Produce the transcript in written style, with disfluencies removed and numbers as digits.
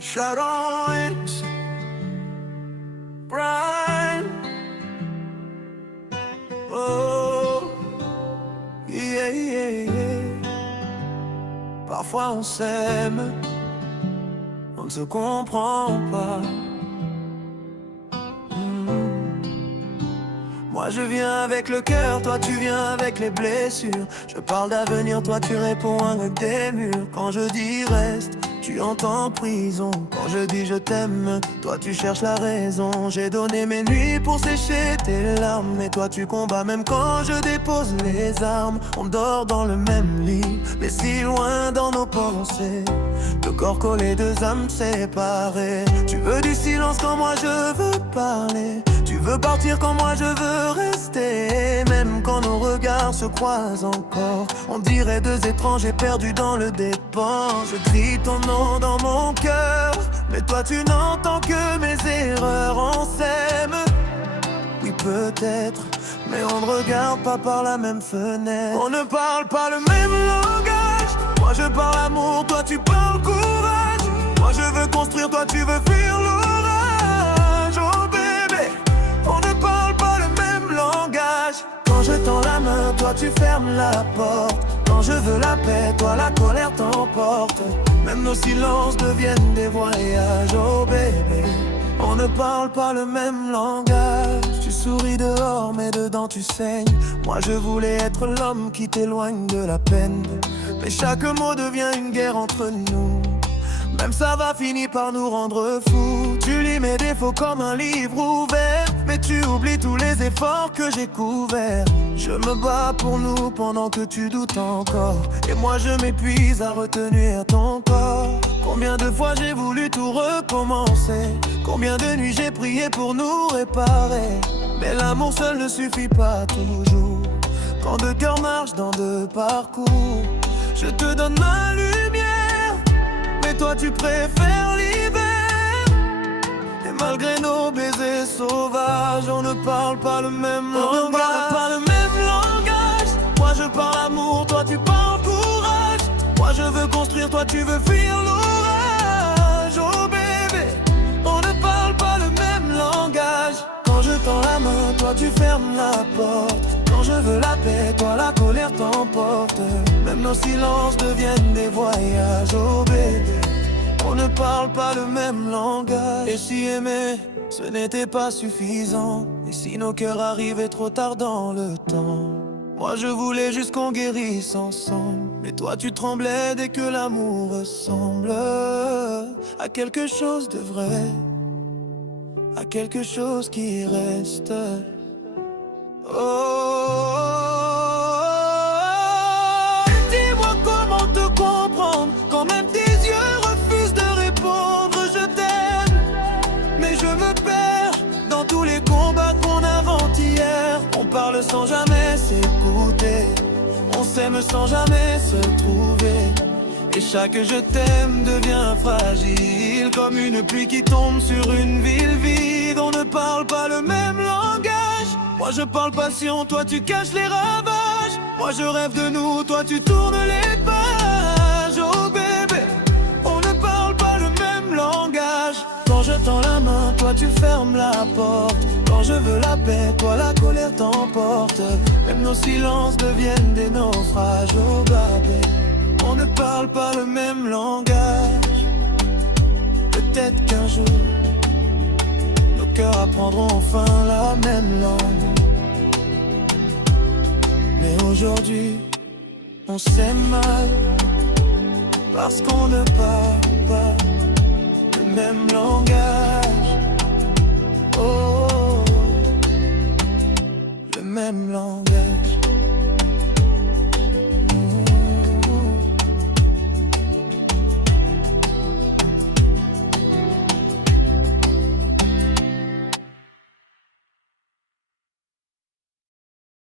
Shadows, Brian. Oh, yeah, yeah, yeah. Parfois on s'aime, on ne se comprend pas. Moi je viens avec le cœur, toi tu viens avec les blessures. Je parle d'avenir, toi tu réponds avec des murs. Quand je dis reste, tu entends prison. Quand je dis je t'aime, toi tu cherches la raison. J'ai donné mes nuits pour sécher tes larmes, mais toi tu combats même quand je dépose les armes. On dort dans le même lit, mais si loin dans nos pensées. Deux corps collés, deux âmes séparées. Tu veux du silence quand moi je veux parler. Tu veux partir quand moi je veux rester. Même quand nos regards se croisent encore, on dirait deux étrangers perdus dans le dépens. Je crie ton nom dans mon cœur, mais toi tu n'entends que mes erreurs. On s'aime, oui peut-être, mais on ne regarde pas par la même fenêtre. On ne parle pas le même langage. Moi je parle amour, toi tu parles courage. Moi je veux construire, toi tu veux fuir l'orage. Oh bébé, on ne parle pas le même langage. Quand je tends la main, toi tu fermes la porte. Quand je veux la paix, toi la colère t'emporte. Même nos silences deviennent des voyages. Oh bébé, on ne parle pas le même langage. Tu souris dehors mais dedans tu saignes. Moi je voulais être l'homme qui t'éloigne de la peine, mais chaque mot devient une guerre entre nous. Même ça va finir par nous rendre fous. Tu lis mes défauts comme un livre ouvert, mais tu oublies tous les efforts que j'ai couverts. Je me bats pour nous pendant que tu doutes encore, et moi je m'épuise à retenir ton corps. Combien de fois j'ai voulu tout recommencer, combien de nuits j'ai prié pour nous réparer. Mais l'amour seul ne suffit pas toujours. Quand deux cœurs marchent dans deux parcours, je te donne ma lumière, mais toi tu préfères l'hiver. Et malgré nos baisers sauvages, on ne parle pas le même langage. On ne parle pas le même langage. Moi je parle amour, toi tu parles courage. Moi je veux construire, toi tu veux fuir l'orage. Oh bébé, on ne parle pas le même langage. Quand je tends la main, toi tu fermes la porte. Quand je veux la paix, toi la colère t'emporte. Même nos silences deviennent des voyages. Oh bébé, on ne parle pas le même langage. Et si aimer, ce n'était pas suffisant, et si nos cœurs arrivaient trop tard dans le temps. Moi je voulais juste qu'on guérisse ensemble, mais toi tu tremblais dès que l'amour ressemble à quelque chose de vrai, à quelque chose qui reste. Oh, dis-moi comment te comprendre quand même tes yeux refusent de répondre. Je t'aime, mais je me perds dans tous les combats qu'on invente hier. On parle sans jamais s'écouter, on s'aime sans jamais se trouver. Et chaque je t'aime devient fragile, comme une pluie qui tombe sur une ville vide. On ne parle pas le même langage. Moi je parle passion, toi tu caches les ravages. Moi je rêve de nous, toi tu tournes les pages. Oh bébé, on ne parle pas le même langage. Quand je tends la main, toi tu fermes la porte. Quand je veux la paix, toi la colère t'emporte. Même nos silences deviennent des naufrages. Oh bébé, on ne parle pas le même langage. Peut-être qu'un jour nos cœurs apprendront enfin la même langue. Mais aujourd'hui on s'aime mal, parce qu'on ne parle pas le même langage.